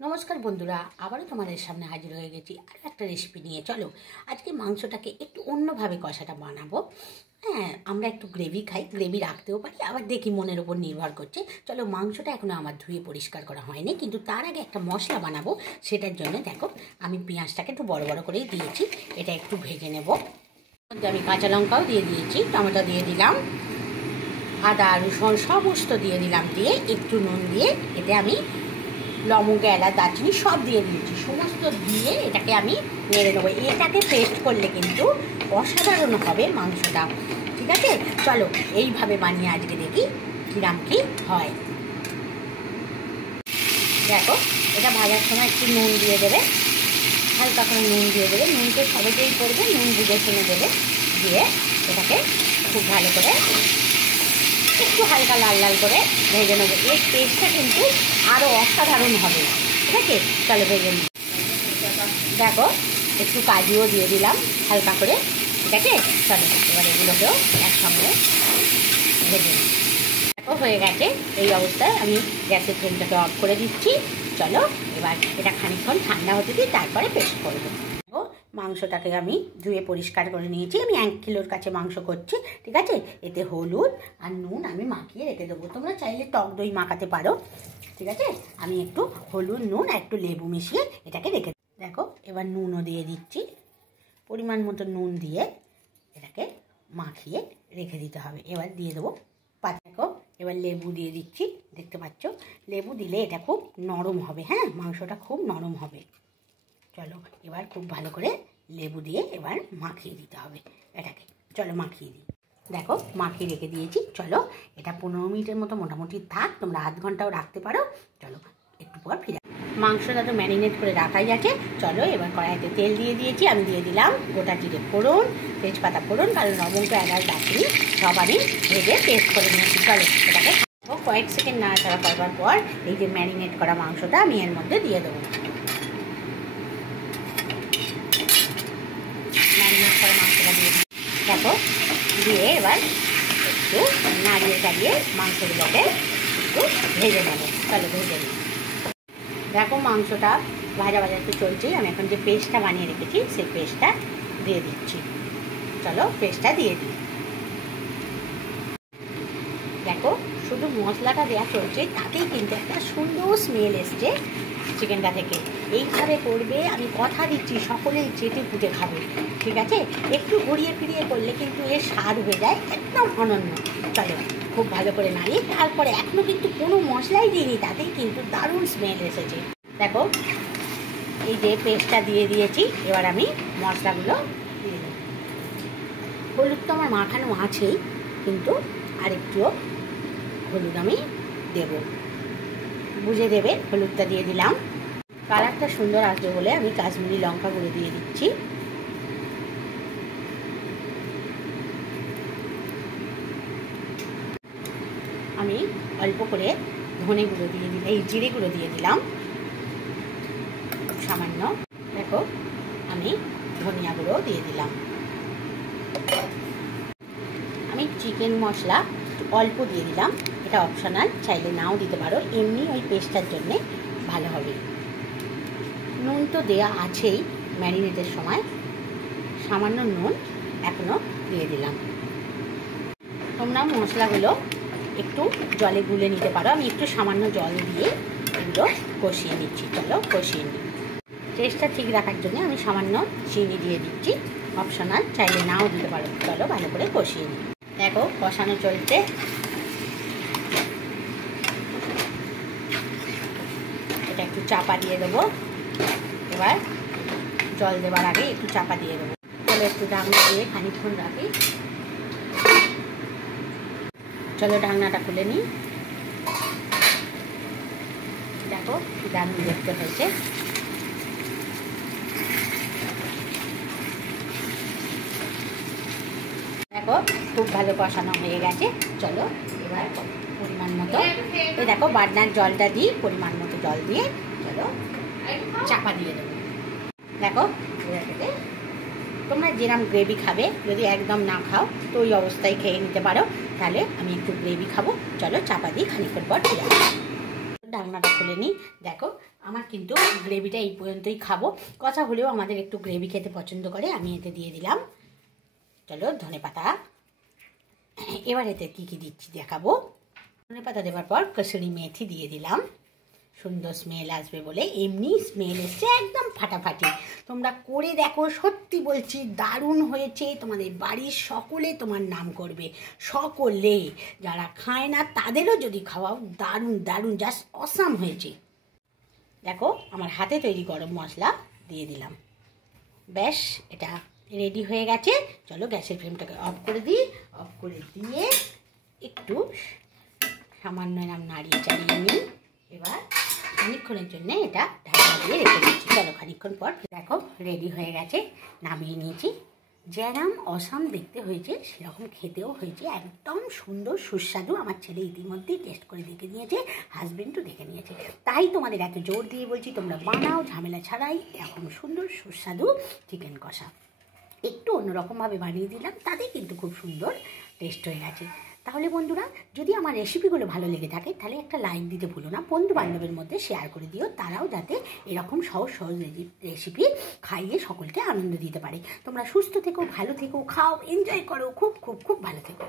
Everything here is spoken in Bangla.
নমস্কার বন্ধুরা, আবারও তোমাদের সামনে হাজির হয়ে গেছি আর একটা রেসিপি নিয়ে। চলো আজকে মাংসটাকে একটু অন্যভাবে কষাটা বানাবো। হ্যাঁ, আমরা একটু গ্রেভি খাই, গ্রেভি রাখতেও পারি, আবার দেখি মনের ওপর নির্ভর করছে। চলো, মাংসটা এখনও আমার ধুয়ে পরিষ্কার করা হয়নি, কিন্তু তার আগে একটা মশলা বানাবো। সেটার জন্য দেখো, আমি পেঁয়াজটাকে একটু বড় বড় করেই দিয়েছি, এটা একটু ভেজে নেব। আমি কাঁচা লঙ্কাও দিয়ে দিয়েছি, টমেটো দিয়ে দিলাম, আদা রসুন সমস্ত দিয়ে দিলাম, দিয়ে একটু নুন দিয়ে এতে আমি লবঙ্গ, এলাচ, দারচিনি সব দিয়ে দিয়েছি, সমস্ত দিয়ে এটাকে আমি নেড়ে নেবো। এটাকে পেস্ট করলে কিন্তু অসাধারণ হবে মাংসটা, ঠিক আছে? চলো এইভাবে বানিয়ে আজকে দেখি কিরাম কি হয়। দেখো, এটা ভাজার সময় একটু নুন দিয়ে দেবে, হালকা করে নুন দিয়ে দেবে, নুনকে সবেতেই করবে, নুন বুঝে শুনে দেবে, দিয়ে এটাকে খুব ভালো করে একটু হালকা লাল লাল করে ভেজে নেবো। এর টেস্টটা কিন্তু আরও অসাধারণ হবে, ঠিক আছে? চলো ভেজে নিই। দেখো, একটু কাজুও দিয়ে দিলাম হালকা করে, ঠিক আছে? চলো এবার এগুলোকেও একসঙ্গে ভেজে নিই। দেখো হয়ে গেছে, এই অবস্থায় আমি গ্যাসের ফ্লেমটাকে অফ করে দিচ্ছি। চলো এবার এটা খানিকক্ষণ ঠান্ডা হতে দিই, তারপরে পেস্ট করবো। মাংসটাকে আমি ধুয়ে পরিষ্কার করে নিয়েছি, আমি 1 কিলোর কাছে মাংস করছি, ঠিক আছে? এতে হলুদ আর নুন আমি মাখিয়ে রেখে দেবো, তোমরা চাইলে টক দই মাখাতে পারো, ঠিক আছে? আমি একটু হলুদ, নুন আর একটু লেবু মিশিয়ে এটাকে রেখে দেবো। দেখো, এবার নুনও দিয়ে দিচ্ছি, পরিমাণ মতো নুন দিয়ে এটাকে মাখিয়ে রেখে দিতে হবে। এবার দিয়ে দেবো দেখো, এবার লেবু দিয়ে দিচ্ছি, দেখতে পাচ্ছ? লেবু দিলে এটা খুব নরম হবে, হ্যাঁ, মাংসটা খুব নরম হবে। চলো এবার খুব ভালো করে লেবু দিয়ে এবার মাখিয়ে দিতে হবে এটাকে। চলো মাখিয়ে দিই। দেখো মাখিয়ে রেখে দিয়েছি। চলো এটা 15 মিনিটের মতো মোটামুটি থাক, তোমরা আধ ঘন্টাও রাখতে পারো। চলো একটু পর ফিরে। মাংসটা তো ম্যারিনেট করে রাখাই আছে। চলো এবার কড়াইতে তেল দিয়ে দিয়েছি, আমি দিয়ে দিলাম গোটা জিরে ফোড়ন, তেজপাতা ফোড়ন, কারণ লবঙ্গ, এলাচ, দারচিনি সব আমি ভেজে পেস্ট করে নিয়েছি। চলো এটাকে কয়েক সেকেন্ড নাড়াচাড়া করবার পর এই যে ম্যারিনেট করা মাংসটা আমি এর মধ্যে দিয়ে দেবো। দেখো, দিয়ে এবার একটু নাড়িয়ে চাড়িয়ে মাংসগুলোকে একটু ভেজে নেবো। চলো ভেজে নিই। দেখো মাংসটা ভাজা ভাজা একটু চলছেই, আমি এখন যে পেস্টটা বানিয়ে রেখেছি সেই পেস্টটা দিয়ে দিচ্ছি। চলো পেস্টটা দিয়ে দিই। দেখো, শুধু মশলাটা দেওয়া চলছে, তাতেই কিন্তু একটা সুন্দর স্মেল এসছে চিকেনটা থেকে। এইভাবে করবে, আমি কথা দিচ্ছি, সকলেই চেটে পুটে খাবে, ঠিক আছে? একটু ঘুরিয়ে ফিরিয়ে করলে কিন্তু এর স্বাদ হয়ে যায় একদম অনন্য। চলো খুব ভালো করে নাড়িয়ে, তারপরে এখনও কিন্তু কোনো মশলাই দিইনি, তাতেই কিন্তু দারুণ স্মেল এসেছে। দেখো, এই যে পেস্টটা দিয়ে দিয়েছি, এবার আমি মশলাগুলো দিয়ে দেবো। হলুদ তো আমার মাখানো আছেই, কিন্তু আরেকটুও হলুদ আমি দেব, বুঝে দেবে। হলুদটা দিয়ে দিলাম, কালারটা সুন্দর আসবে বলে আমি কাশ্মীরি লঙ্কা গুঁড়ো দিয়ে দিচ্ছি। আমি অল্প করে ধনে গুঁড়ো দিয়ে দিলাম, এই জিরে গুঁড়ো দিয়ে দিলাম সামান্য। দেখো, আমি ধনিয়া গুঁড়ো দিয়ে দিলাম। আমি চিকেন মশলা অল্প দিয়ে দিলাম, এটা অপশনাল, চাইলে নাও দিতে পারো, এমনি ওই পেস্টটার জন্যে ভালো হবে। নুন তো দেওয়া আছেই ম্যারিনেটের সময়, সামান্য নুন এখনও দিয়ে দিলাম। তোমরা মশলাগুলো একটু জলে গুলে নিতে পারো, আমি একটু সামান্য জল দিয়ে এগুলো কষিয়ে নিচ্ছি। চলো কষিয়ে নিই। টেস্টটা ঠিক রাখার জন্য আমি সামান্য চিনি দিয়ে দিচ্ছি, অপশনাল, চাইলে নাও দিতে পারো। চলো ভালো করে কষিয়ে নিই। দেখো কষানো চলছে, এটা একটু চাপা দিয়ে দেবো। এবার জল দেওয়ার আগে একটু চাপা দিয়ে দেবো। চলো একটু ঢাকনা দিয়ে খানিকক্ষণ রাখি। চলো ঢাকনাটা খুলে নিই। দেখো দারুণ দেখতে হয়েছে। দেখো খুব ভালো কষানো হয়ে গেছে। চলো এবার পরিমাণ মতো, এই দেখো বাটনার জলটা দিই, পরিমাণ মতো জল দিয়ে চলো চাপা দিয়ে দেবো। দেখো তোমরা যেরকম গ্রেভি খাবে, যদি একদম না খাও তো ওই অবস্থায় খেয়ে নিতে পারো, তাহলে আমি একটু গ্রেভি খাবো। চলো চাপা দিই, খানিকক্ষণ পর ফিরে আসি। ঢাকনাটা খুলে নিই। দেখো আমার কিন্তু গ্রেভিটা এই পর্যন্তই খাবো। কথা হলেও আমাদের একটু গ্রেভি খেতে পছন্দ করে। আমি এতে দিয়ে দিলাম চলো ধনেপাতা। এবার এতে কী কী দিচ্ছি দেখাবো। ধনেপাতা দেওয়ার পর কসুরি মেথি দিয়ে দিলাম, সুন্দর স্মেল আসবে বলে। এমনি স্মেল এসছে একদম ফাটাফাটি। তোমরা করে দেখো, সত্যি বলছি দারুণ হয়েছে। তোমাদের বাড়ির সকলে তোমার নাম করবে, সকলে। যারা খায় না তাদেরও যদি খাওয়াও, দারুণ দারুণ জাস্ট অসাম হয়েছে। দেখো আমার হাতে তৈরি গরম মশলা দিয়ে দিলাম। ব্যাস এটা রেডি হয়ে গেছে। চলো গ্যাসের ফ্লেমটাকে অফ করে দিই। অফ করে দিয়ে একটু সামান্য এরকম নাড়িয়ে চাড়িয়ে নিই। এবার খানিকক্ষণের জন্য এটা ঢাকা দিয়ে রেখে দিচ্ছি। চলো খানিকক্ষণ পর দেখো রেডি হয়ে গেছে, নামিয়ে নিয়েছি। যেরকম অসাম দেখতে হয়েছে সেরকম খেতেও হয়েছে, একদম সুন্দর সুস্বাদু। আমার ছেলে ইতিমধ্যেই টেস্ট করে দেখে নিয়েছে, হাজবেন্ডও দেখে নিয়েছে। তাই তোমাদের এত জোর দিয়ে বলছি তোমরা বানাও, ঝামেলা ছাড়াই এরকম সুন্দর সুস্বাদু চিকেন কষা। একটু অন্যরকমভাবে বানিয়ে দিলাম, তাতেই কিন্তু খুব সুন্দর টেস্ট হয়ে গেছে। তাহলে বন্ধুরা, যদি আমার রেসিপিগুলো ভালো লেগে থাকে তাহলে একটা লাইক দিতে ভুলো না। বন্ধু বান্ধবের মধ্যে শেয়ার করে দিও, তারাও যাতে এরকম সহজ সহজ রেসিপি খাইয়ে সকলকে আনন্দ দিতে পারে। তোমরা সুস্থ থেকো, ভালো থেকো, খাও, এনজয় করো, খুব খুব খুব ভালো থেকো।